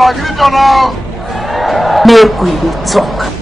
agree to now. Make we dey talk.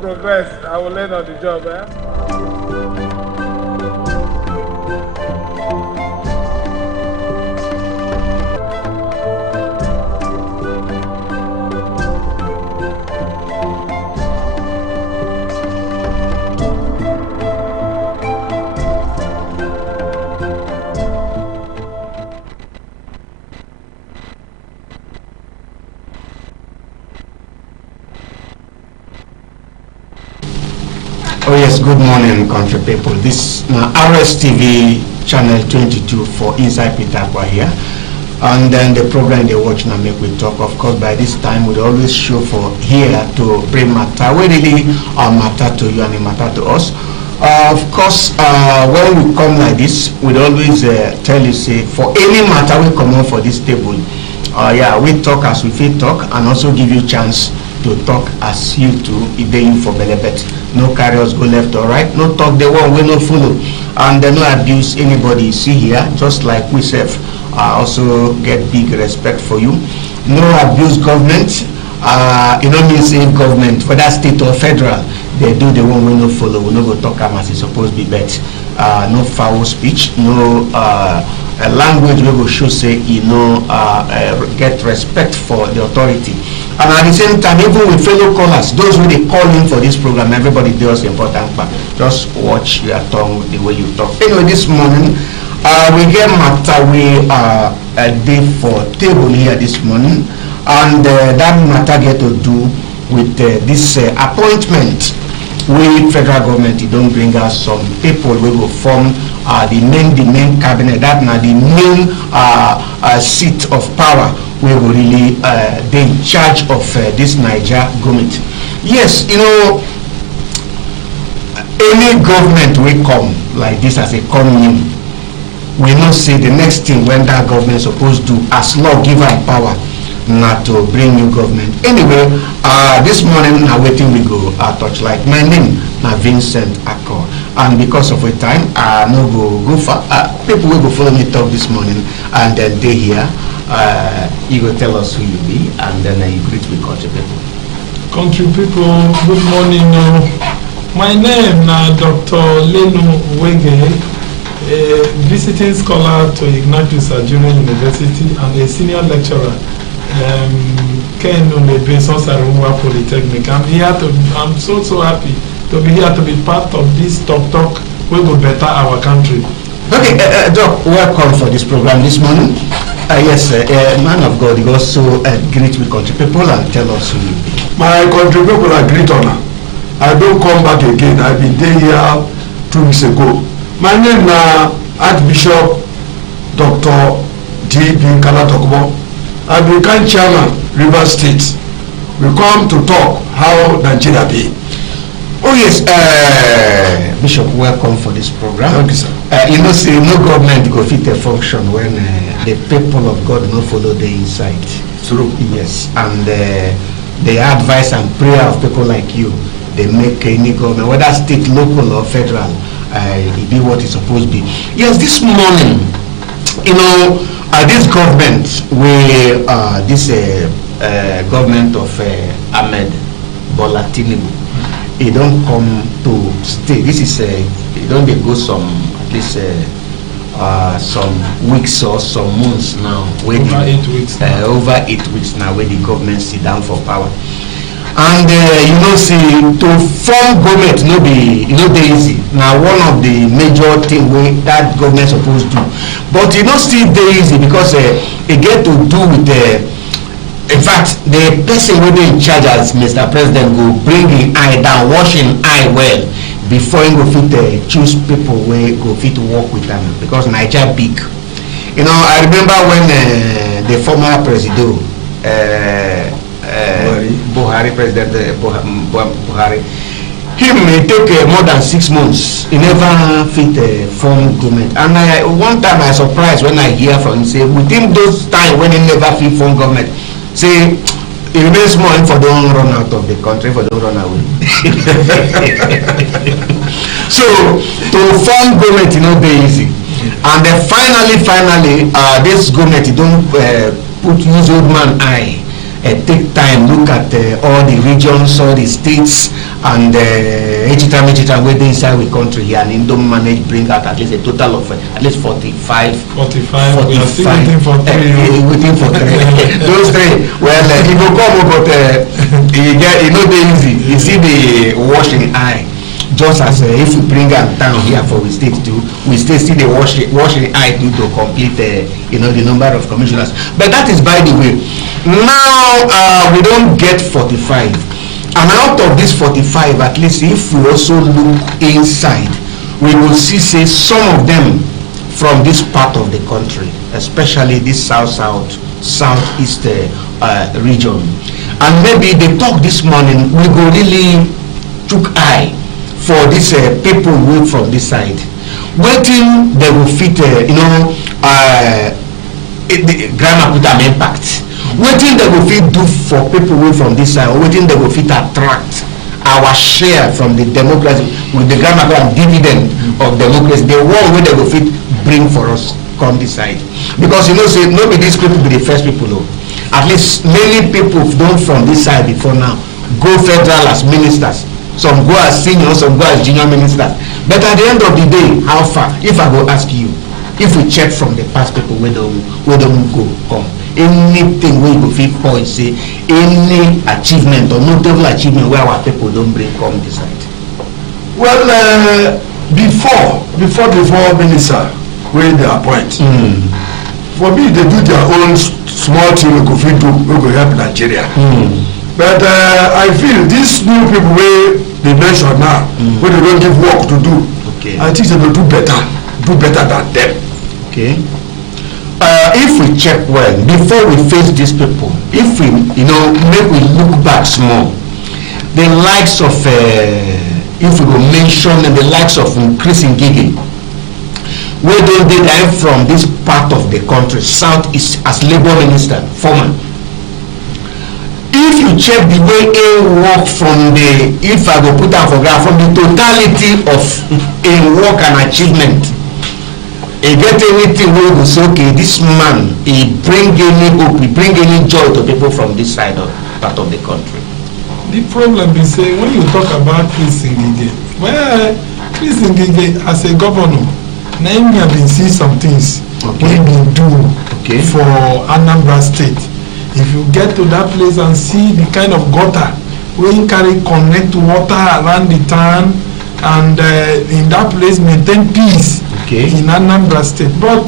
Progress, I will learn on the job, Oh yes, good morning, country people. This RSTV channel 22 for Inside Pitagua here. And then the program they watch now make we talk. Of course, by this time, we'd always show for here to bring matter. We really matter to you and it matter to us. Of course, when we come like this, we'd always tell you, say, for any matter we come on for this table, yeah, we talk as we feel talk and also give you chance to talk as you too, if they you for belebet. No carriers go left or right, no talk the one we no follow, and no abuse anybody you see here, just like we self also get big respect for you. No abuse government, you know means in government, whether state or federal, they do the one we no follow, we no go talk as it's supposed to be bet. No foul speech, no language we go show say you know get respect for the authority. And at the same time, even with fellow callers, those who they call in for this program, everybody does important part. Just watch your tongue the way you talk. Anyway, this morning we get matter we a day for table here this morning, and that matter get to do with this appointment. We federal government, it don't bring us some people we will form the main cabinet. That now the main seat of power. We will really be in charge of this Niger government. Yes, you know, any government will come like this as a commune, we not say the next thing when that government is supposed to, as law give and power, not to bring new government. Anyway, this morning now waiting we go touch like my name now Vincent Akko, and because of the time no go far. People will go follow me talk this morning, and then they here. You will tell us who you be, and then you greet with country people. Country people, good morning. My name is Dr. Leno Wege, a visiting scholar to Ignatius Ajuna University and a senior lecturer Ken Beson Sarumwa Polytechnic. I'm so happy to be here to be part of this talk we will better our country. Okay, Doc, welcome for this program this morning. Yes, man of God, you also greet with country people and tell us who you be. My country people are great honor. I don't come back again. I've been there here 2 weeks ago. My name is Archbishop Dr. D.B. Kalatokubo. I've become chairman, River State. We come to talk how Nigeria be. Oh yes, Bishop, welcome for this program. Thank you, sir. You know, say no government go fit a function when the people of God no follow the inside. True. Yes, and the advice and prayer of people like you, they make any government, whether state, local or federal, it be what it's supposed to be. Yes, this morning, you know, this government, government of Ahmed Bola Tinubu, it don't come to stay. This is it don't they go some at least some weeks or some months now. Over 8 weeks. Over 8 weeks now, where the government sit down for power. And you know, see, to form government no be easy. Now one of the major thing wey that government supposed to do, but e no still dey easy because it get to do with in fact the person wey dey in charge as Mr. President go bring him eye down, wash him eye well before he go fit choose people wey go fit work with am, because Naija big. You know, I remember when the former president Buhari, President Buhari, him take more than 6 months. He never fit form government. And one time I surprised when I hear from him say within those time when he never fit form government, say it remains small for don't run out of the country, for don't run away. So to form government, you know, very easy. And then finally, this government don't use old man eye. Take time, look at all the regions, all the states, and each time where they inside the country here, and don't manage bring out at least a total of at least 45. 45. We are still waiting for 3. Waiting for 3. Those 3. Well, he will come, but you know they easy. You see the washing eye. Just as if we bring them down here for we state too, we still see the washing eye due to complete you know, the number of commissioners. But that is by the way. Now we don't get 45, and out of this 45, at least if we also look inside, we will see say some of them from this part of the country, especially this southeast region. And maybe they talk this morning, we go really took eye for these people who from this side, waiting they will fit you know, the grammar put an impact. Waiting they will fit do for people who from this side, or waiting they will fit attract our share from the democracy with the grammar and dividend of democracy, the one way they will fit bring for us come this side. Because you know, say nobody these people be the first people though. At least many people don't from this side before now go federal as ministers. Some go as senior, some go as junior ministers. But at the end of the day, how far? If I go ask you, if we check from the past people where don't go come, anything we go fit point say any achievement or notable achievement where our people don't bring come this side. Well, before the 4 minister wey they appoint, for me they do their own small thing we go fit do, we go help Nigeria. But I feel these new people wey they mention now, wey they don't give work to do, okay. I think they will do better than them. Okay. If we check well before we face these people, if we, you know, make we look back small, the likes of if we go mention the likes of Chris Ngige, where don't they die from this part of the country, southeast, as labor minister, former. If you check the way he work from the, if I go put down for ground, from the totality of a work and achievement, he get anything where you say, okay, this man, he bring any hope, he bring any joy to people from this side of part of the country. The problem is when you talk about Chris Ngige, well, Chris Ngige as a governor, now he have been see some things okay. he been do okay. for Anambra State. If you get to that place and see the kind of gutter where you carry connect water around the town, and in that place maintain peace okay. in Anambra State. But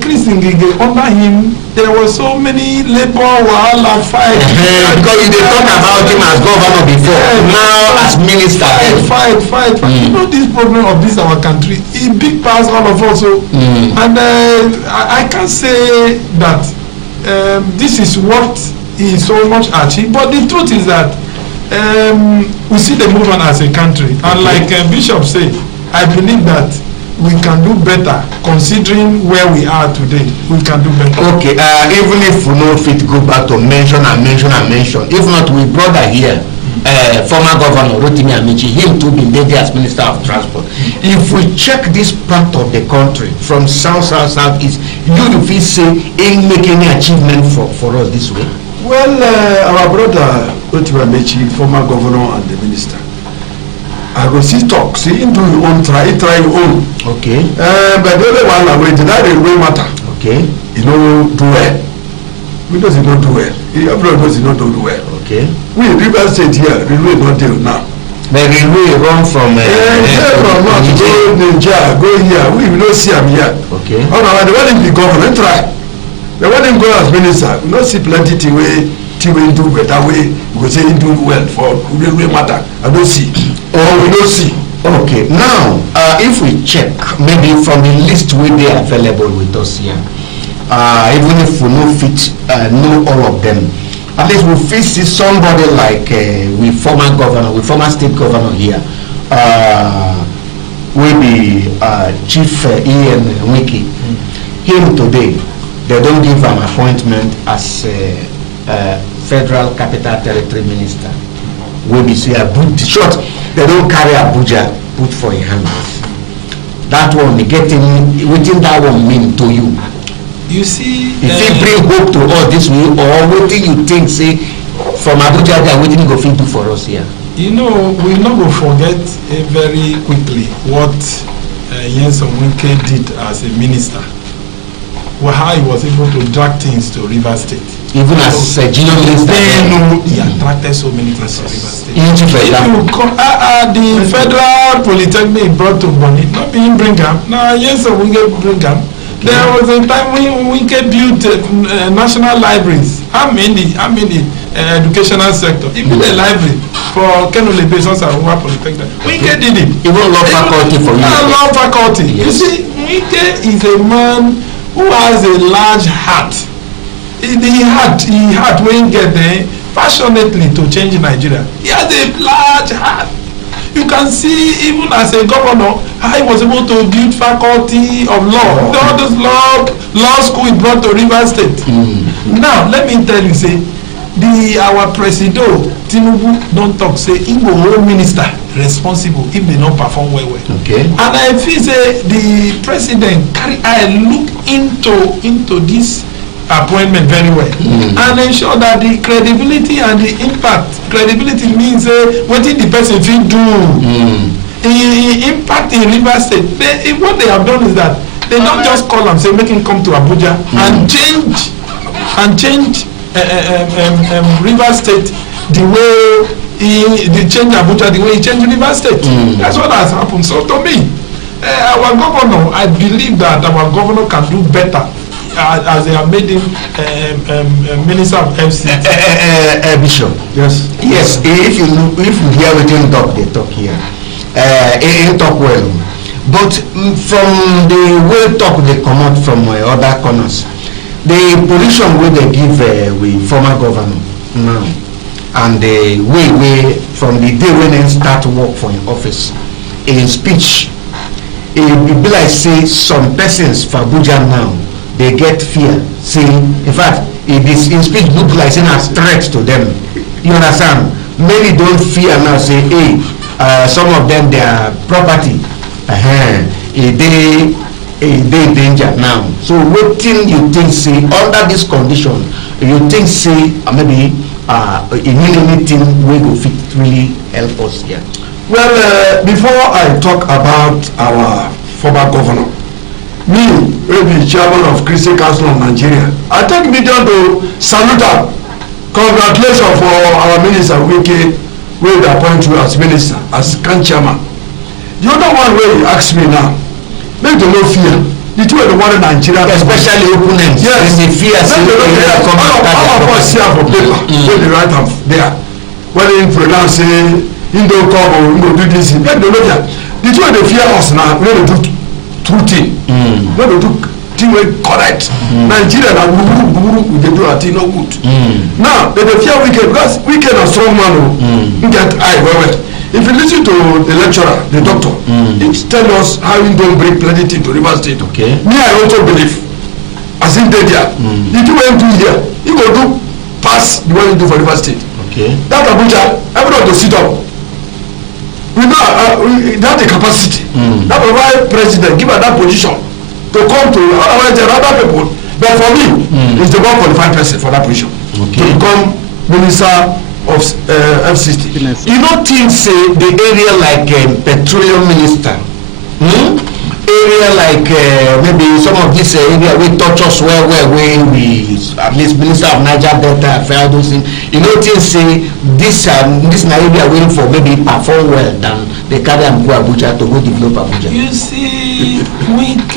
Chris Ngige, under him, there were so many labor wahala fight. Because you talk about him as governor before, now as minister. Fight. You know this problem of this our country, it big pass all of us. So, and I can't say that this is what he so much achieved. But the truth is that we see the movement as a country, and like Bishop said, I believe that we can do better considering where we are today. We can do better. Okay, even if we no fit go back to mention, if not, we brother here, former governor Rotimi Amici, him too been there as Minister of Transport. If we check this part of the country from south, southeast, you feel say ain't make any achievement for us this way? Well, our brother Rotimi Amici, former governor and the minister, I go see talk, see him do your own, try your own. Okay. But the other one, I wait, that railway matter. Okay. You know, do well. We know he don't do well. Everyone knows he don't do well. Okay. We in River State here, railway not there now. The railway run from go Nigeria, go here. We don't see him here. Okay. Oh no, they want him be governor, try. They want him go as minister. We don't see plenty thing way do better way. We go say he do well for railway matter. I don't see. Or we don't see. Okay. Now, if we check maybe from the list we be available with us here, even if we no fit know all of them, at least we fit see somebody like we former state governor here, we be Chief Ian Wiki. Him today, they don't give an appointment as Federal Capital Territory Minister. We be say Abuja short. They don't carry Abuja put for your hands. That one getting within that one mean to you. You see, if it bring hope to us this way, or what do you think say from Abuja that what you go fit do for us here? You know, we not go forget very quickly what Nyesom Wike did as a minister. Well, how he was able to drag things to River State. Even as a junior minister, he attracted so many things to River State. The Federal Polytechnic brought to Bonny, not being Brigham. Now, Nyesom Wike Brigham. There was a time when Wike built national libraries. I'm in the educational sector. Even the library for Kenole Basons and Polytechnic. Wike did it. Even law faculty for you. Law faculty. Yes. You see, Wike is a man who has a large heart. He had when he get there passionately to change Nigeria. He has a large heart. You can see even as a governor how he was able to build faculty of law. All those law school he brought to River State. Now let me tell you, say our president Tinubu don't talk say he go hold minister responsible if they don't perform well. Okay. And I feel say the president carry eye look into this appointment very well and ensure that the credibility and the impact. Credibility means what the person fit do. Impact in River State. What they have done is that they don't just call and say make him come to Abuja and change River State the way he change Abuja the way he change River State. That's what has happened. So to me, our governor, I believe that our governor can do better as they have made him Minister of FCT. Bishop. Yes. Yes. If you hear what they talk here, he talk well. But from the way talk they come out from other corners, the position where they give with former governor now, and the way from the day when they start work for in office, in speech, it be like say some persons for Abuja now. They get fear. See, in fact, it is in speech look like saying a threat to them. You understand? Many don't fear now. Say, hey, some of them their property, they danger now. So, what thing you think? Say under this condition, you think say maybe anything we go fit really help us here. Well, before I talk about our former governor. Me, will be chairman of Christian Council of Nigeria. I take medium to salute her. Congratulations for our minister Wike, where they appoint you as minister, as can chairman. The other one where you ask me now, make them no fear. The two are the one in Nigeria, especially opponents. Yes, they fear. All of us here for paper, where they write them there. When they pronounce say, Indo come or Indo do this, make them know that. The two are the fear us now, where they do. True thing. When we do thing wey correct. Nigeria na wuru we dey do our thing no good. Now they dey fear Wike because Wike na strong man o. He get eye well well. If you listen to the lecturer, the doctor, he tell us how he don bring plenty things to Rivers State. Okay. Me I also believe as him dey there. The thing wey him do here, he go do pass the one he do for Rivers State. Okay. That Abuja, everybody to sit up. We know that the capacity. That was why president give her that position to come to otherwise there are other people. But for me, he's the one qualified person for that position. Okay. To become minister of FCT. You know, things say the area like petroleum minister, area like maybe some of this area we touch us where we at least minister of Niger Delta and all those things. You know, things say this area waiting for maybe perform well than they carry and go Abuja to go develop Abuja. You see, Wike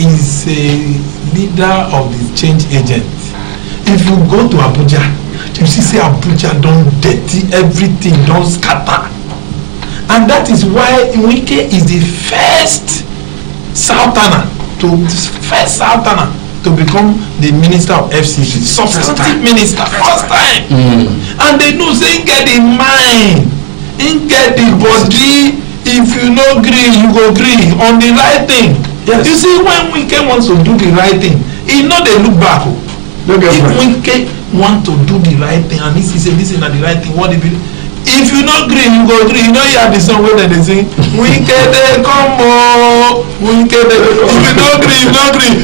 is a leader of the change agent. If you go to Abuja, you see Abuja don dirty, everything don scatter, and that is why Wike is the first Southerner to become the minister of FCT, substantive minister, first time. And they know say he get the mind, he get the body. If you no gree, you go gree on the right thing. Yes. You see, when Wike wants to do the right thing, he no dey look back. If Wike want to do the right thing and he say this is not the right thing, what if if you no gree, you go gree. You know you have the song where they sing Wike dey come o, Wike dey. If you no gree,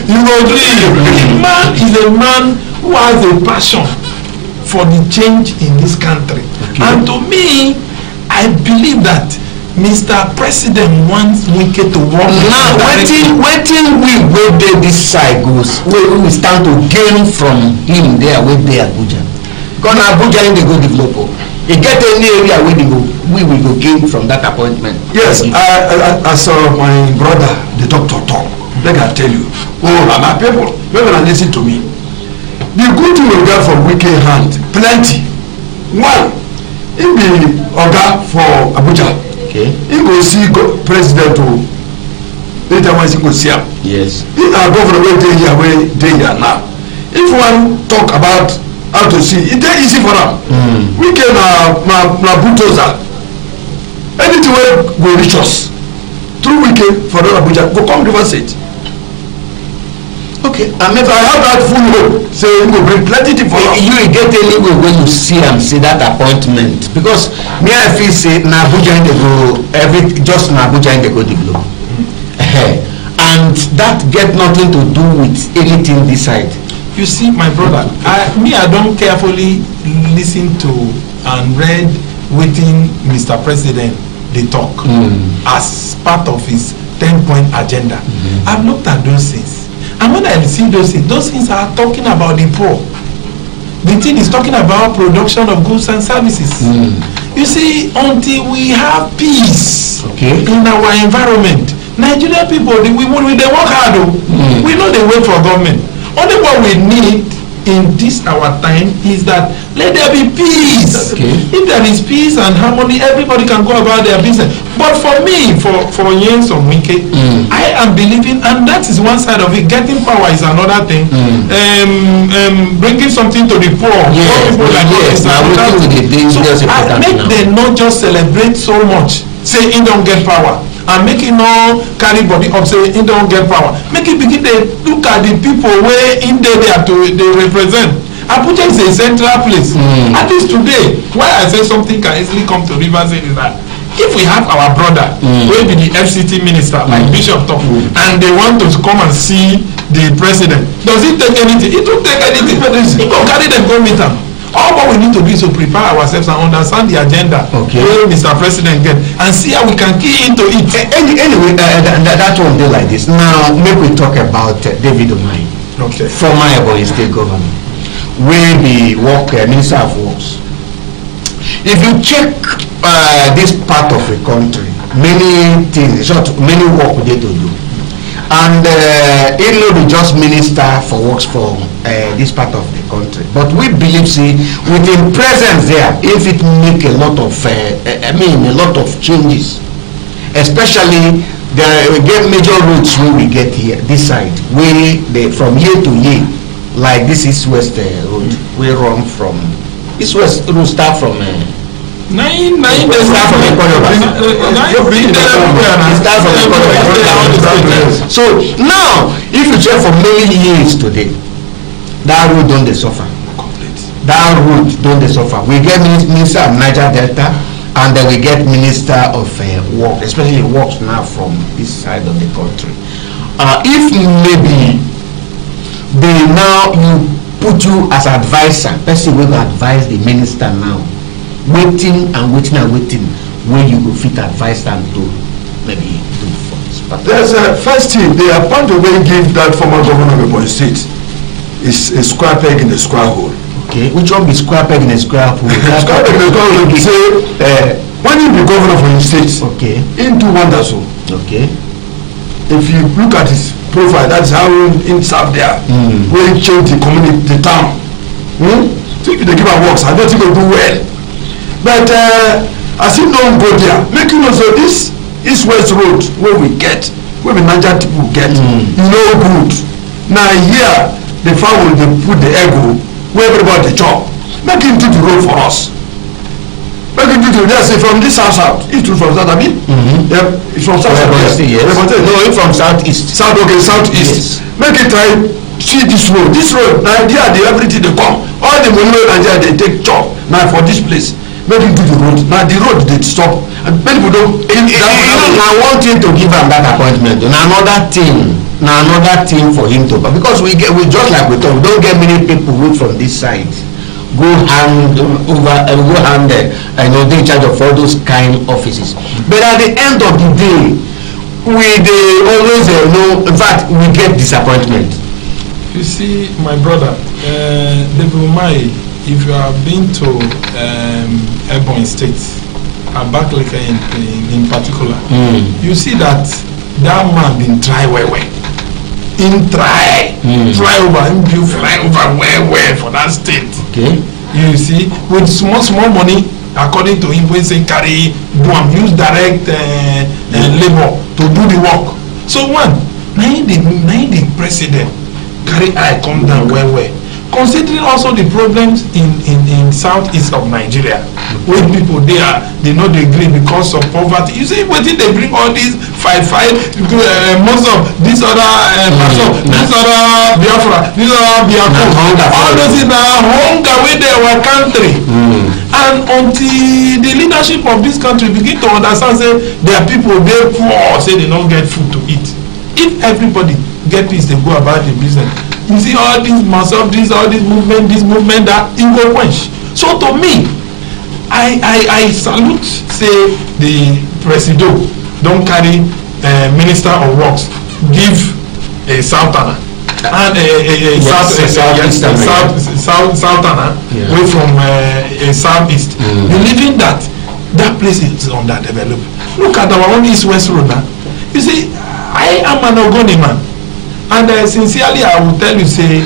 you go gree. The man is a man who has a passion for the change in this country. Okay. And to me, I believe that Mr. President wants Wike to work. Now, waiting we dey this side goes, we stand to gain from him there wey dey Abuja. Because Abuja him dey go develop. You get any area where we will go gain from that appointment. Yes, I saw my brother, the doctor talk. Like I tell you, my people, maybe not listen to me. The good thing we get from Wike hand, plenty. One, he be Oga for Abuja. Okay. He go see president o. Later when he go see him. Yes. He na governor wey dey here now. If one talk about how to see, it dey easy for am. Wike na bulldozer. Anything wey go reach us through Wike for Abuja go come Rivers State. Okay, and if I have that full hope, say he go bring plenty things for us. You get anyway when you see am see that appointment, because me I feel say na Abuja in dey go just na Abuja in dey go develop. And that get nothing to do with anything this side. You see, my brother, I don't carefully listen to and read wetin Mr. President dey talk as part of his 10-point agenda. I've looked at those things, and when I see those things are talking about the poor. The thing is talking about production of goods and services. You see, until we have peace in our environment, Nigerian people, they work hard. We know they wait for government. Only what we need in this our time is that let there be peace. If there is peace and harmony, everybody can go about their business. But for me, for Yens or Wike, I am believing, and that is one side of it. Getting power is another thing. Bringing something to the poor. People like this. So make them not just celebrate so much. Say he don't get power. And make it no carry body up say he don't get power. Make it begin to look at the people where in there they represent. Abuja is a central place. At least today, why I say something can easily come to Rivers State is that if we have our brother will be the FCT minister like Bishop talk, and they want to come and see the president, does it take anything? It don't take anything. He go carry them go meet them. All what we need to do is to prepare ourselves and understand the agenda where Mr. President get and see how we can key into it. Anyway, that one dey like this. Now, make we talk about David Umahi, former Ebonyi State Governor, wey be Minister of Works. If you check this part of the country, many things, many work we dey to do. And it will be just minister for works for this part of the country. But we believe, see, with his presence there, if it make a lot of, a lot of changes, especially we get major roads when we get here this side wey dey from year to year, like this east-west road wey run from east-west road start from Nine they start from Ecuador. So now if you check for many years today, that road don dey suffer. That road don dey suffer. We get minister of Niger Delta, and then we get minister of work, especially works now from this side of the country. If maybe they now you put you as advisor, person wey go advise the minister now, waiting wey you go fit advise them to maybe do for this part. There's a first thing, they appoint the way give that former governor of Ebonyi State is a square peg in a square hole. Okay, which one be square peg in a square hole? Square peg in a square hole, say when he be governor for his state, okay, he do wonders. So okay, if you look at his profile, that's how he serve there. Where he change the community, the town. So if they give her works, I don't think he'll do well. But as he don't go there, make you know, so this east-west road where we get, where the Niger people get, no good. Now here, the fowl they put the egg where everybody chop. Make him do the road for us. Make him do the road. Say from this south, east to from south, I mean? Yeah, it's from south. Yes. No, it's from southeast. South, okay, southeast. Yes. Make it try see this road. This road, Nigeria, everything they come. All the money in Nigeria, they take chop. Now for this place. Make him do the road. Now the road they stop, and many people don't. Now one thing to give him that appointment. Now another thing for him to, because we just like we talk, we don't get many people who from this side go hand they in charge of all those kind offices. But at the end of the day, they always know. In fact, we get disappointment. You see, my brother, David Umai, if you have been to Ebonyi State, Abakaliki in particular, you see that man been try well. In try over, him do fly over well for that state. Okay. You see, with small money, according to him, when say carry use direct labor to do the work. So one, now the president carry eye come down well. Considering also the problems in southeast of Nigeria, where people they know they green because of poverty. You see, when they bring all these fight, most of this other this other Biafra, this other Biafra, all those in the hunger with our country. And until the leadership of this country begin to understand, say their people they poor, say they don't get food to eat. If everybody get peace, they go about the business. You see all these all this movement that it will quench. So to me, I salute say the president don't carry minister of works give a southerner and a southerner away from a southeast, believing that place is underdeveloped. Look at our own east-west road now. You see, I am an Ogoni man. And sincerely, I will tell you, say,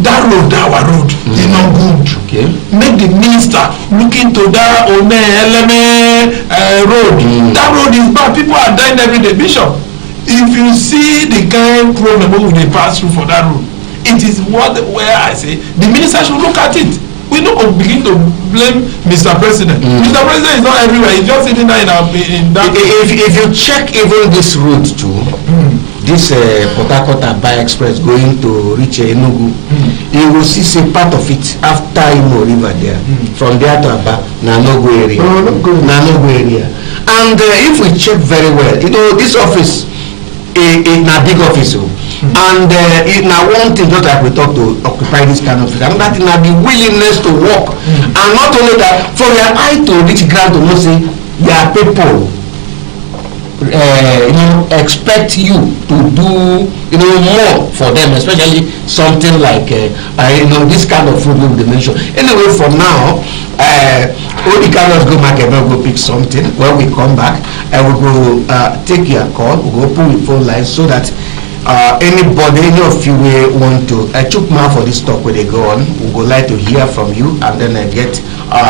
that road, our road, is not good. Okay. Make the minister look into that road. That road is bad. People are dying every day. Bishop, if you see the kind of problem they pass through for that road, it is where I say the minister should look at it. We don't begin to blame Mr. President. Mr. President is not everywhere. He's just sitting there in that. If you check even this road too, this Port Harcourt Aba Express going to reach Enugu, you will see part of it after Imo River there. From there to Aba, Nanogo area. And if we check very well, you know, this office is a big office. And now one thing, just like we talk to occupy this kind of thing, and that now the willingness to work, and not only that, for your eye to reach ground to know say your people expect you to do more for them, especially something like this kind of food we mentioned. Anyway, for now, only carriers go market, we'll go pick something. When we come back, I will go take your call, we'll go pull the phone line so that anybody, any of you will want to chook mouth for this talk where they go on, we would like to hear from you and then get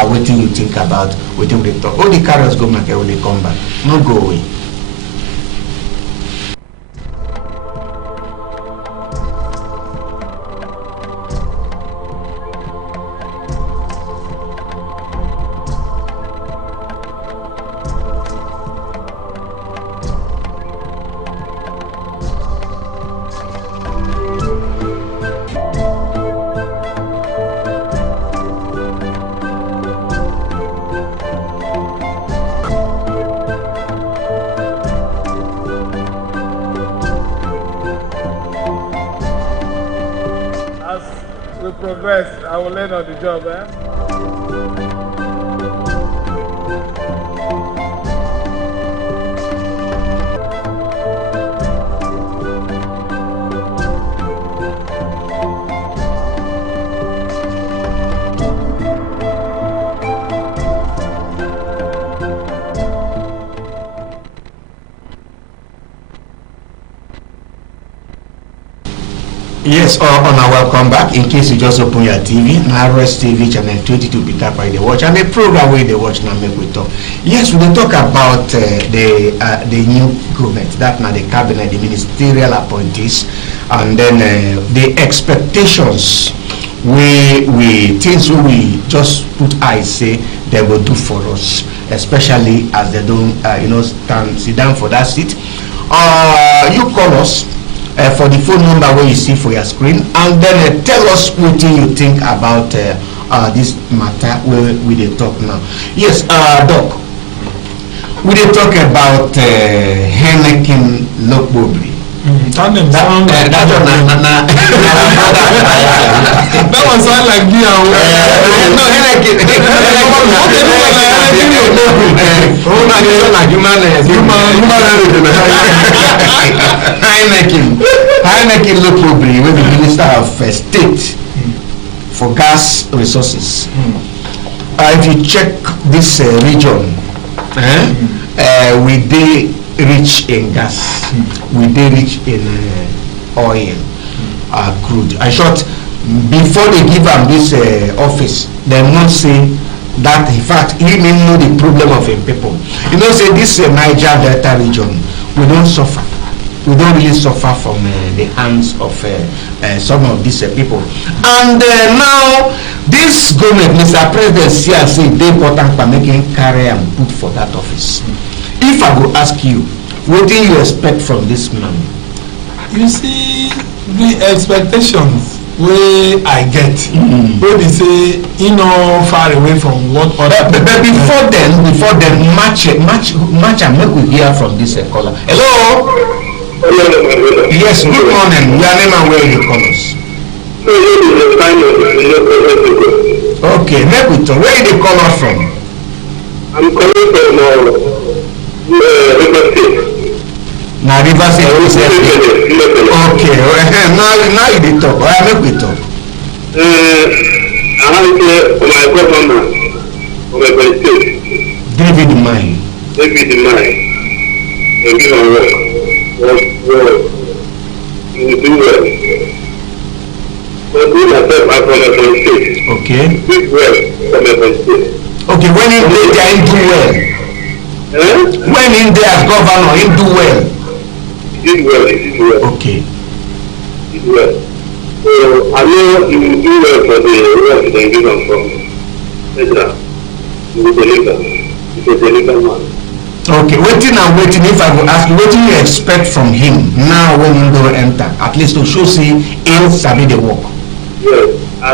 what you think about what they talk. All the carriers go market when they come back. No go away. We progress. I will learn on the job, eh? Yes, on our welcome back. In case you just open your TV, now RSTV channel 22 Peter by the watch, and the program where they watch now make we talk. Yes, we will talk about the new government, that now the cabinet, the ministerial appointees, and then the expectations we things we just put eyes say they will do for us, especially as they don't sit down for that seat. You call us for the phone number where you see for your screen, and then tell us what you think about this matter where we dey talk now. Yes, Doc, we dey talk about Heineken Lokbobri. That one sound like me. No, Heineken. Heineken Lokbobri, where the Minister of State for Gas Resources. If you check this region, we dey rich in gas, we dey rich in oil, crude. In short, before they give am this office, they not say that in fact he may know the problem of him people. You know, say this Niger Delta region, we don't suffer. We don't really suffer from the hands of some of these people. And now this government, Mr. President, see and say they important for making carry and put for that office. If I go ask you, what do you expect from this man? You see, the expectations wey I get, wey be say far away from what other people. But before then, match and make we hear from this caller. Hello. Yes, good morning. Your name and where you call us? Okay, make we talk. Where you call us from? I'm calling from River State. Now River State. Okay, now you dey talk. Make we talk. I have my governor from my state. David Mai. They give him work. He will do well. But we myself are from my state. Okay. Big well from my state. Okay, when in there, he do well. When in there as governor, he do well. He did well. Okay. He did well. So I know he will do well for the work they give him from Ezra. He will deliver. He's a deliver man. Okay, waiting. If I will ask you, what do you expect from him now when he don't enter? At least to show see he'll sabi the work. Yes, I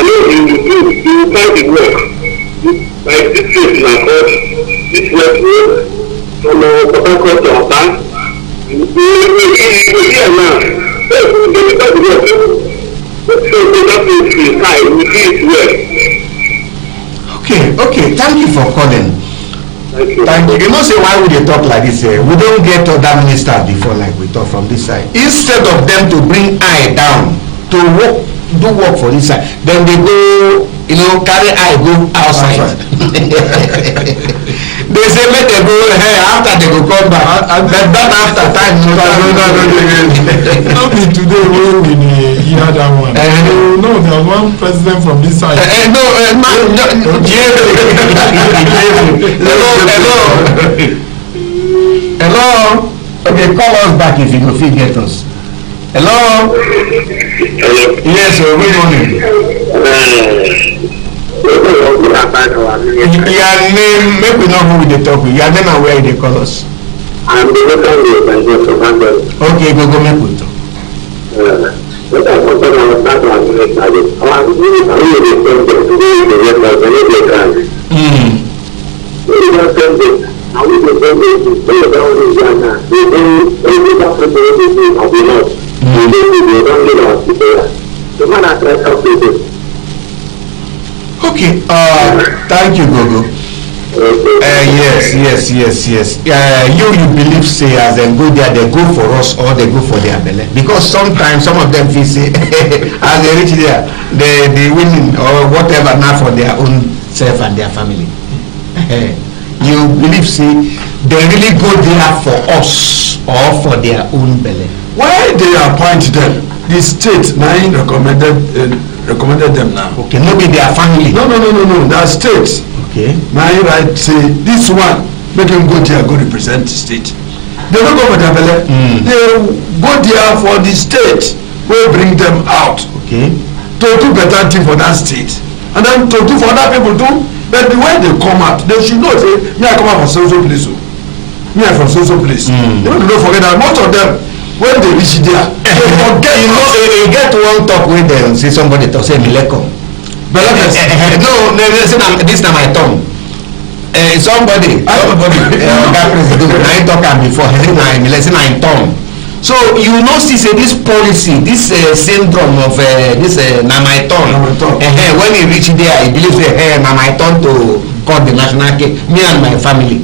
know he will find the work. Like this case in our court, this work from Port Harcourt to Aba, he will hear now. Yes, he will deliver the work. So that means he will see it well. Okay, thank you for calling. Thank you. You know, say why would they talk like this? We don't get other ministers before like we talk from this side. Instead of them to bring eye down to do work for this side, then they go, carry eye go outside. They say make they go after they go come back. But that after time. Not be today when we hear that one. No, there was one president from this side. Hello. Okay, call us back if you go fit get us. Hello. Yes, good morning. Your name, make we know who we dey talk with. Your name and where you dey call us. I'm the local from Hamburg. Okay, go make we talk. What I want to know about our minister, I really think that today is the year of the country. We don't send it. I will send it to stay down in Ghana. We don't get up to the of the North. We don't get out to there. The man has to help people. Okay, thank you, Gogo. Yes. You believe say as they go there, they go for us or they go for their belly? Because sometimes some of them feel say as they reach there, they winning or whatever now for their own self and their family. You believe say they really go there for us or for their own belly? Why they appoint them? The state now recommended them now. Okay, maybe their family. No. The state. Okay. Now you right say this one make him go there, go represent the state. They don't go for their belly. They go there for the state. Will bring them out. Okay. To do better thing for that state, and then to do for other people too. But when they come out, they should know say me I come out from so place. Me I from so place. They don't forget that most of them. When they reach there, they forget. You get one talk with them, see somebody talk, say Mileko. No, this time I turn. Somebody, that president, I talk before, he say I turn. So you know, see, say this policy, this syndrome of this na my turn. When he reach there, he believes say, na my turn to cut the national cake. Me and my family.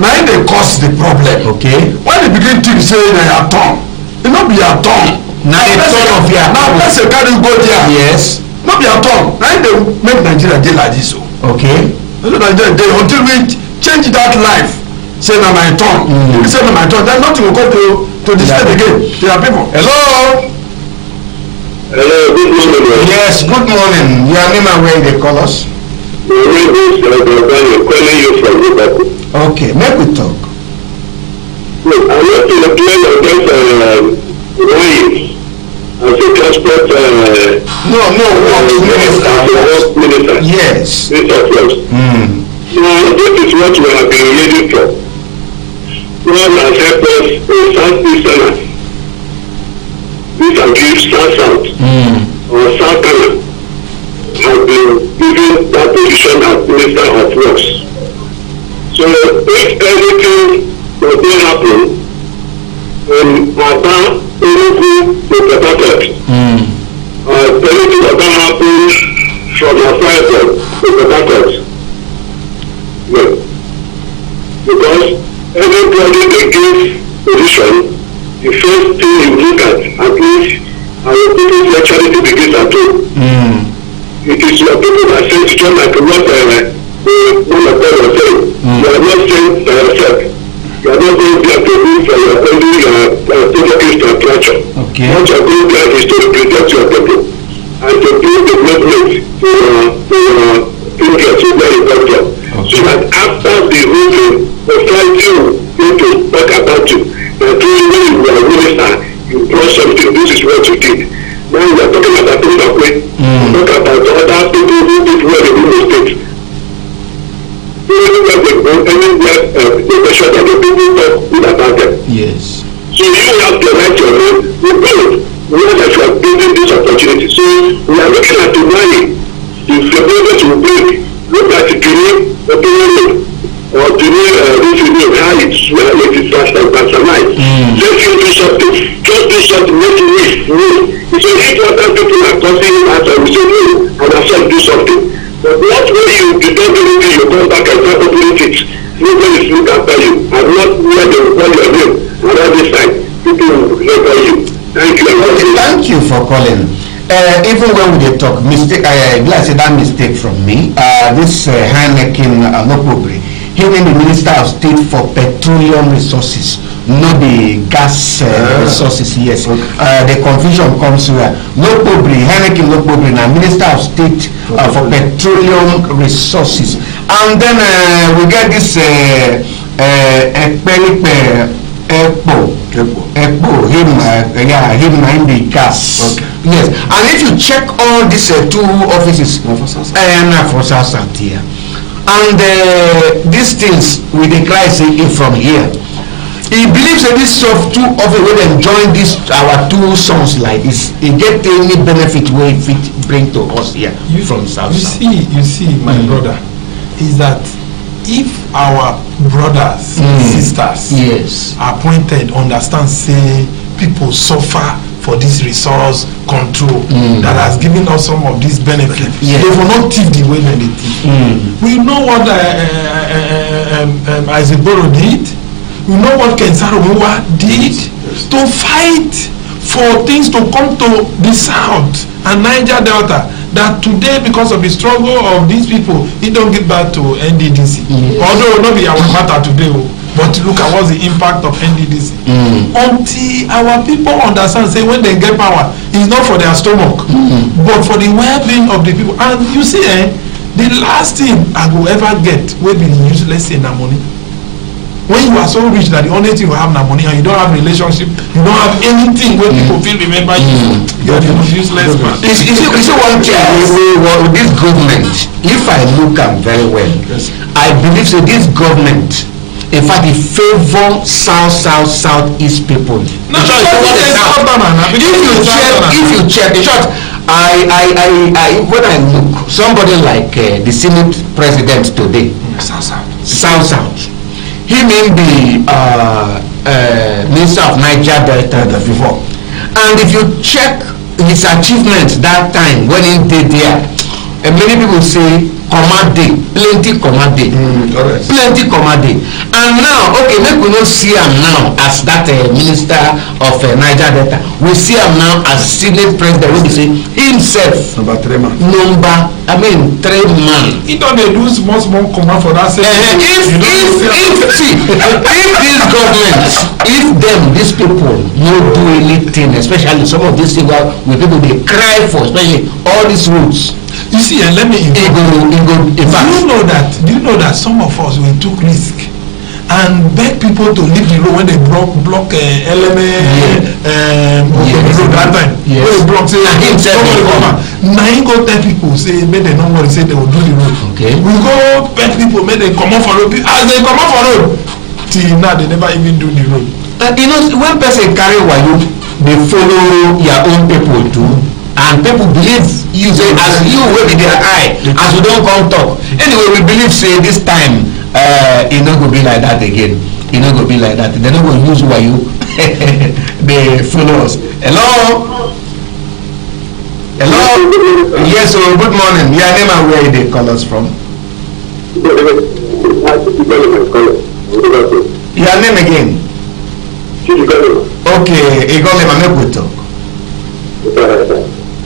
Now they cause the problem. Okay. When they begin to say they are tongue, it not be a tongue. Now the turn of your now let's say carry go there. Yes. Not be a tongue. Now they make Nigeria dey like this. Okay. They until we change that life. Say na my tongue. If you say na my tongue, then nothing will go to the state again. To your people. Hello. Hello, good morning. Yes, good morning. Your name and where they call us? My name is calling you from Liverpool. Okay, make we talk. Look, I want to appeal against Wayne as a transport works minister. Yes. Minister first. Now, this is what we have been waiting for. God has helped us in Southeasterners. This abuse South or South Ghana has been given that position as Minister of Works. So if anything does not happen in Aba, Enugu, to Port Harcourt, if anything does not happen from Afraifo to Port Harcourt, no. Because every project they give position, the first thing you look at least, people let charity begins at home. It is your people that say to join like what one of them was saying. You are not saying by yourself. You are not going there to do for your only project is to attraction. Okay. What you are going there is to represent your people and to build development to India to where you got there. So that after the whole thing, society will going to talk about you. And when you are a minister, you brought something, this is what you did. Now we are talking about things that way. Talk about other people who did well in the state. Anywhere they go, anywhere they make sure that the people talk good about them. Yes. So you have to write your name. We build. We know that you are building this opportunity. So we are looking at the money. If the business will build, look at the dream, the pyramid, or the this is how it is personalized. Let him do something. Just do something. Make it real. So if other people are causing answer, we say no, and I said do something. But not when you don't do anything, you come back and start opening things. Nobody is looking after you. And not where they will call your name. On other side, people will look at you. Thank you. Okay, thank you for calling. Even when we talk mistake, I say that mistake from me. This Heineken Lokobri, he is the Minister of State for Petroleum Resources, not the gas resources. Yes, the confusion comes here. Lokobri, Heineken Lokobri, now Minister of State for Petroleum Resources, and then we get this him in the gas. Okay. Yes, and if you check all these two offices, for South here, and these things we declare say from here, he believes that this of two offices will then join this our two sons like this. He get any benefit we fit bring to us here from South. You see, my brother, is that if our brothers sisters yes are appointed, understand say people suffer for this resource control that has given us some of these benefits. They will not thief the way they thief. We know what Isaac did. We know what Kensaro did to fight for things to come to the south and Niger Delta. That today, because of the struggle of these people, it don't get back to NDDC. Although not be our matter today, but look at what's the impact of NDDC. Until our people understand, say when they get power, it's not for their stomach, but for the well-being of the people. And you see, the last thing I will ever get will be use, let's say, na money. When you are so rich that the only thing you have na money and you don't have relationship, you don't have anything where people feel remember you, you are the most useless man. You see one thing with this government, if I look at very well, I believe so this government, in fact, it favor southeast people. No, if you check, in short, I when I look, somebody like the Senate President today, South. He may be Minister of Niger Delta before, and if you check his achievements that time when he did there, and many people say command plenty command and now okay, maybe we don't see him now as that Minister of Niger Delta. We see him now as Senate President. What do you say himself? Number 3 man. Three man. He don't they do small command for that same. If this government, if these people no do anything, especially some of these things where people they cry for, especially all these roads. You see, and let me in fact, do you know that some of us we took risk and beg people to leave the road when they block element road that time. When they block say somebody come out. Now he go tell people say make they not worry, say they will do the road. Okay. We go beg people make they come off for road. As they come off for road, till now they never even do the road. You know, when person carry wayo, they follow your own people too. And people believe you say as you will be their eye as you don't come talk. Anyway, we believe say this time it not go be like that again. It not go be like that. They not go use why you they follow us. Hello. Yes, so good morning. Your name and where they call us from? Your name again? Okay, Igolema, make we talk.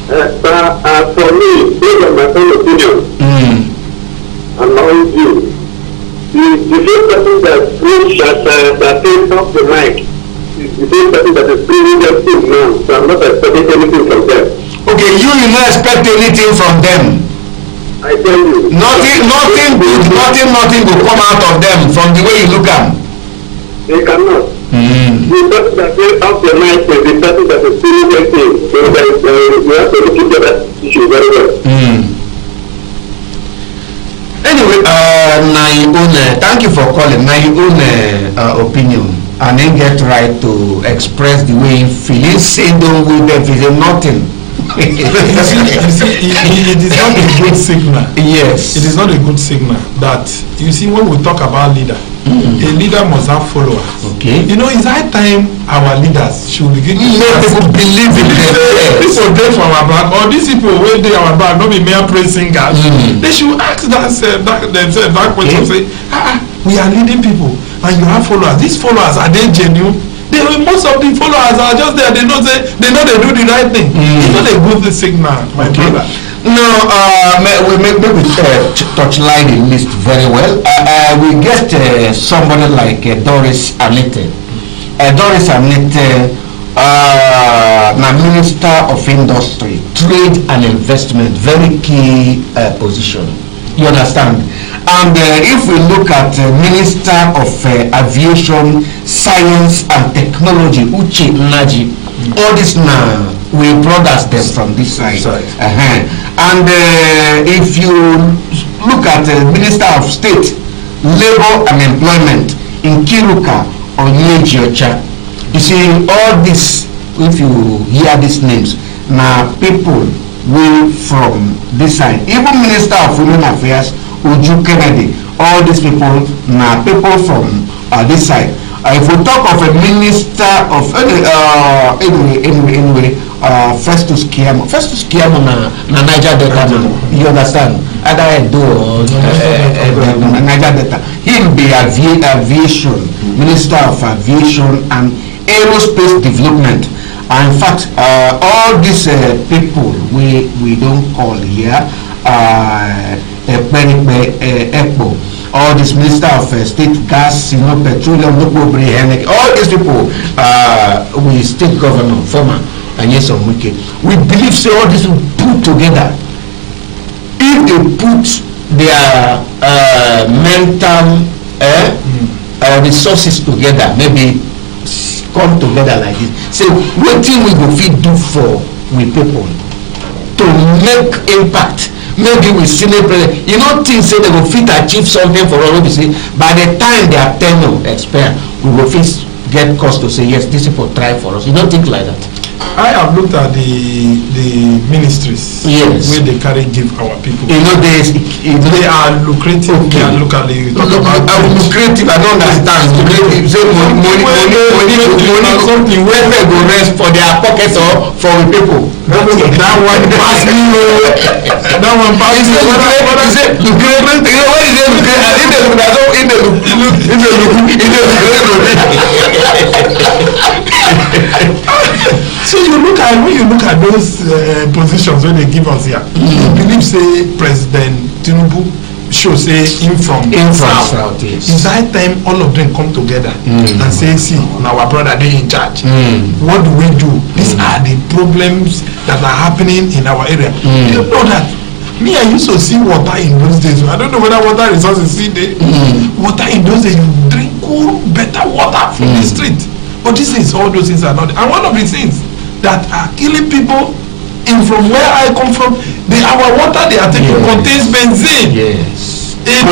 For me, based on my own opinion, and my own view, the same person that takes off the mic is the same person that is bringing them things now. So I'm not expecting anything from them. Okay, you not expect anything from them. I tell you. Nothing good, nothing will come out of them from the way you look at them. They cannot. The person that takes off the mic is the person that is bringing them things. So we have to look into that issue very well. Anyway, thank you for calling. Now your own opinion, and then get right to express the way you feel. You say don't with them, you say nothing. you see, it is not a good signal. Yes. It is not a good signal that, you see, when we talk about leader, a leader must have followers. Okay. You know, it's high time our leaders should begin to people believe in them. People dey for our back, or these people wey dey our back, no be mere praise singers. They should ask themselves that question, say, we are leading people and you have followers. These followers, are they genuine? Most of the followers are just there. They know they do the right thing. It's not a good signal, my brother. No, we touch line the list very well. We get somebody like Doris Anite. Doris Anite, now Minister of Industry, Trade and Investment, very key position. You understand? And if we look at Minister of Aviation, Science and Technology, Uche Naji, all this now we brothers them from this side. And if you look at Minister of State, Labor and Employment in Kiruka or Yejiocha, you see all this, if you hear these names, now people will from this side. Even Minister of Women Affairs, Uju Kennedy, all these people now people from this side. If we talk of a minister of anyway, Festus Keyamo na Niger Delta, you understand? Either Edo or Niger Delta. He'll be aviation, Minister of Aviation and Aerospace Development. And in fact, all these people we don't call here EPO. All this Minister of State Gas, Petroleum, all these people, we state governor, former, and yes, we believe so all this will put together. If they put their mental resources together, maybe come together like this. Say, what thing we go fit do for we people to make impact? Maybe we senior president, things say they will fit achieve something for all. Say by the time their tenure expire, we will fit get cost to say yes, this people try for us. You don't think like that? I have looked at the ministries where they carry give our people. They are lucrative. Okay. They are locally. Lucrative. I don't understand. Lucrative. Say money. Something where they go rest for their pockets or for the people. That one pass me. That one pass me. Is it lucrative? What is it lucrative? So when you look at those positions when they give us here, you believe say President Tinubu should say in from south. Yes. It's high time all of them come together and say, see, now our brother they in charge. What do we do? These are the problems that are happening in our area. You know that me, I used to see water in those days. I don't know whether water resources see there. Water in those days, you drink cool, better water from the street. But this is all those things are not. And one of the things that are killing people in from where I come from, our water they are taking contains benzene. Yes. A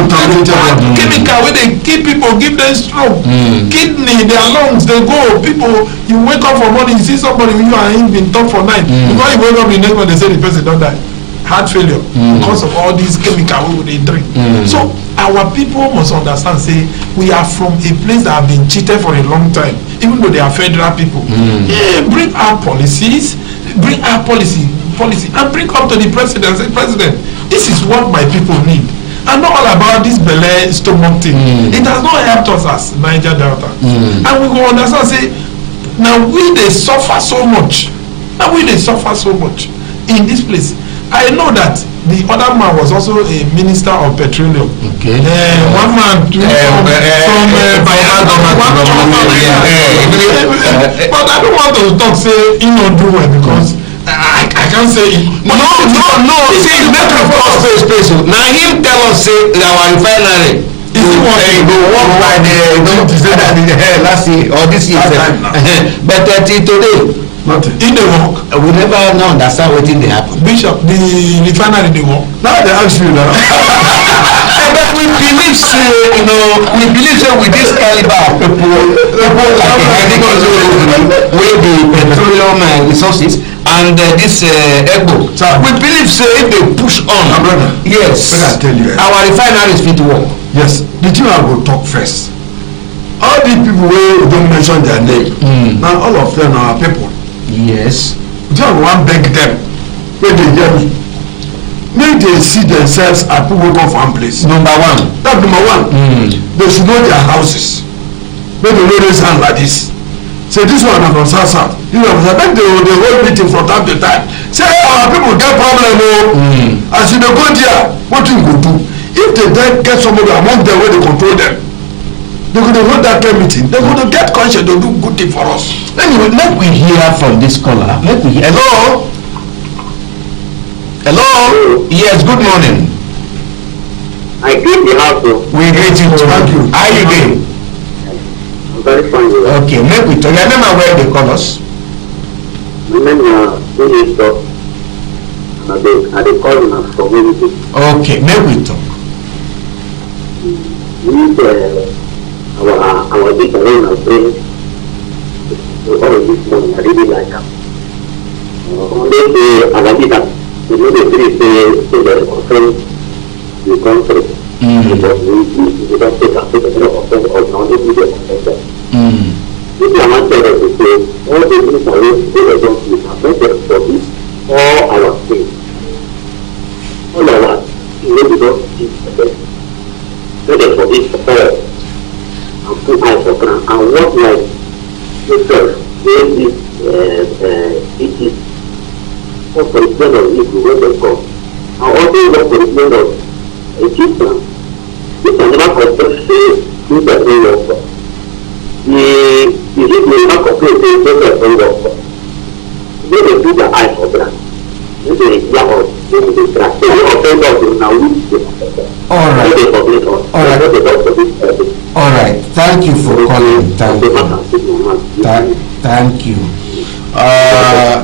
chemical where they kill people, give them stroke, kidney, their lungs, they go. People, you wake up for morning, you see somebody you and him been talk for night. Before you wake up the next one, they say the person don't die. Heart failure because of all these chemicals we they drink. So our people must understand, say we are from a place that have been cheated for a long time, even though they are federal people. Bring our policies, bring our policy, and bring up to the president. Say, President, this is what my people need. And not all about this belly stomach thing. It has not helped us as Niger Delta. And we will understand, say, now they suffer so much. In this place. I know that the other man was also a minister of petroleum. Okay. One man from but I don't want to talk say he not do well because I can't say it. No. See, make a space. Now him tell us say our refinery. Go walk by the last year or this year. But today. Nothing. In the work. We never understand what they happen. Bishop, the refinery they work. Now they ask you now. But we believe say, with this caliber of people like with the petroleum resources and this EPO. We believe say if they push on, my brother. Yes. I tell you. Our refineries fit to work. Yes. The team I will talk first. All the people who don't mention their name. Now all of them are people. Yes. Just one beg them when they hear me. Make they see themselves as people who come from one place. Number one. That's number one. They should know their houses. Make they know this hand like this. Say this one is from south. This one from south. Make they hold meeting from time to time. Say our people get problem. As you go there, what you go do? If they then get somebody among them where they control them, they're going to hold that meeting. They're going to get conscious to do good thing for us. Anyway, let me hear from this caller. Hello? Hello? Yes, good morning. I greet the house. We greet you too. Thank you. How you doing? I'm very fine. Okay, make we talk. Remember where they call us? My name is Minister. And they call me for community. Okay, make we talk. We need our big arena of praise. All of this morning, I really like them. Only our leader, the military say that the conference will come through. Because we don't take a bit of offense or not, we get offense. If you are not sure of the state, all the things are affected for this, all our states. All our states don't see affected. Therefore, it's all. And put eye for ground. And what like yourself, where this it is for the extent of evil, where they come. And also work for the extent of Egyptian. This is another concept, things that they work for. The Egyptian not complete things that they work for. They will do the eye for ground. They will hear us, they will be tracked. They will offend us now with the All right. Thank you for calling. Thank you.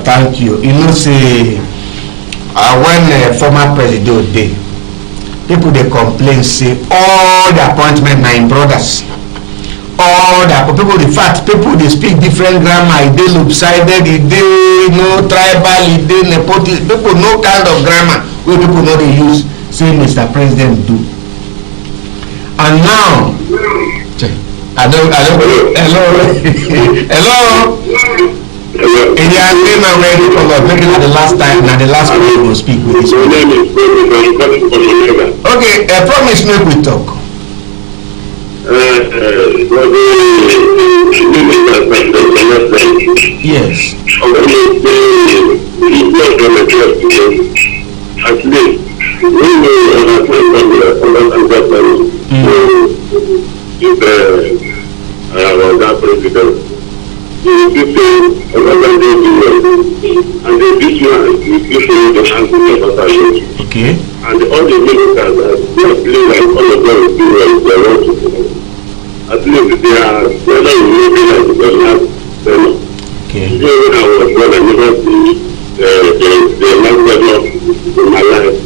Thank you. You know, say when former president dey, people they complain say all the appointment na im brothers. All the people, in fact, people they speak different grammar. They lopsided, they no tribal, they nepotism. People no kind of grammar where people know they use. Say Mr. President do. And now, I don't. Hello. In your name and where you come up, maybe not the last time, not the last time we will speak with this. Okay, promise me we talk. Yes. That president. And this one okay. And all the ministers are feeling like all of them do what they want to do. At least they are not living like the last. Okay. When I was born, I never see the language of my life.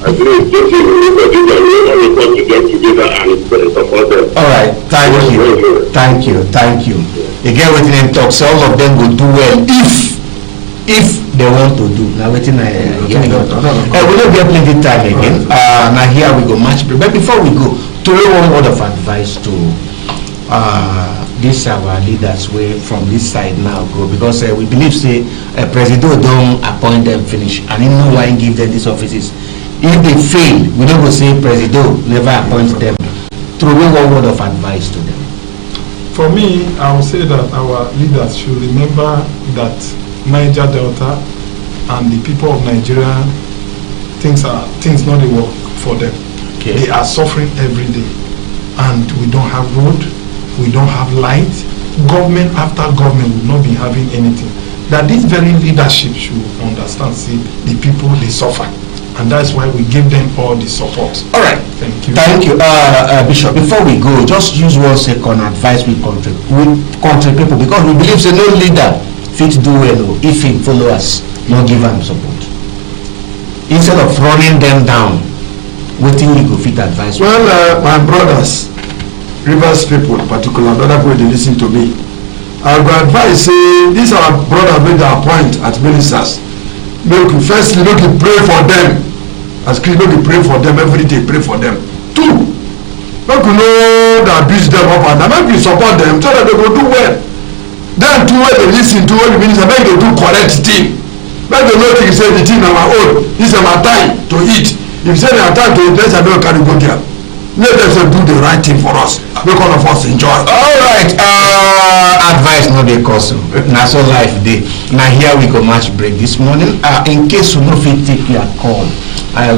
At least just everybody can to get together and support them. All right. Thank you. You get what they talk, so all of them will do well if they want to do. Now waiting, we don't get plenty time again. Now here we go match break. But before we go, to one word of advice to these our leaders way from this side now go, because we believe say President don't appoint them finish, and him know why give them these offices. If they fail, we don't go say President never appoints them. Throw one word of advice to them. For me, I would say that our leaders should remember that Niger Delta and the people of Nigeria, things not work for them. Okay. They are suffering every day, and we don't have road, we don't have light. Government after government will not be having anything. That this very leadership should understand, see, the people they suffer. And that's why we give them all the support. All right. Thank you. Thank you, Bishop. Before we go, just use 1 second advice with country people, because we believe say no leader fit do well if he follow us, not give them support. Instead of running them down, waiting you go fit advice. Well, my brothers, Rivers people, particularly other people they listen to me, I will advise say these are brothers made their point at ministers. Make you firstly make you pray for them. As Christians, make you pray for them every day. Pray for them. 2, make you know that abuse them up and down. Make you support them so that they go do well. Then 2, when they listen to what the minister, make they do correct thing. Make they know think say the thing na my own. This is my time to eat. If say na time to eat, let's I don't carry go there. Let them do the right thing for us. Make all of us enjoy. All right. Advice no dey cause. Na so life dey. Now here we go match break this morning. In case you no fit take your call,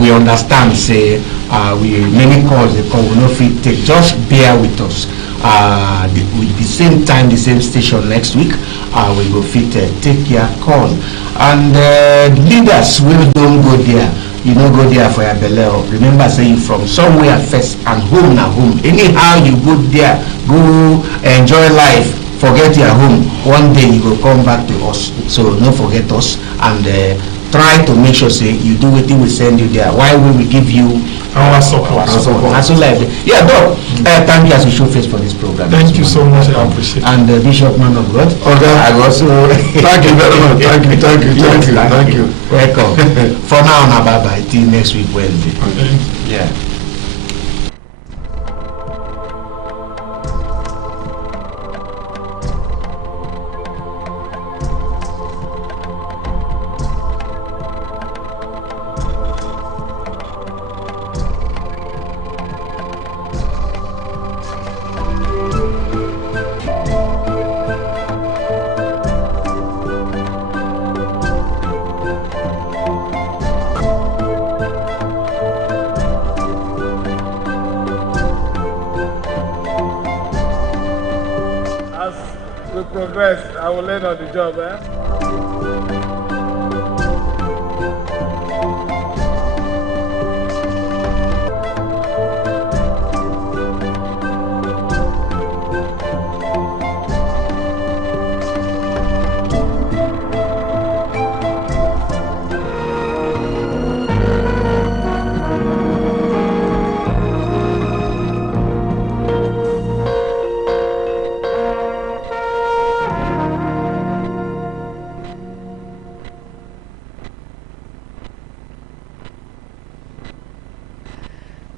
we understand. Say we many calls they call we no fit take. Just bear with us. With the same time, the same station next week, we go fit take your call. And leaders will don't go there. You don't go there for your belly. Remember saying from somewhere first and home na home. Anyhow you go there, go enjoy life, forget your home. One day you will come back to us. So don't forget us and try to make sure say you do what we send you there. Why will we give you our support? That's so life. Yeah, Doc. Thank you as we show face for this program. Thank you so much. I appreciate it. And Bishop Man of God. Okay. I also thank you very much. Thank you. Welcome. For now, now bye bye. Till next week Wednesday. Okay. Yeah. progress, I will learn on the job,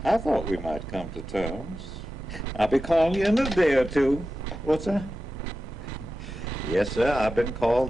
I thought we might come to terms. I'll be calling you in a day or two. What's that? Yes, sir, I've been called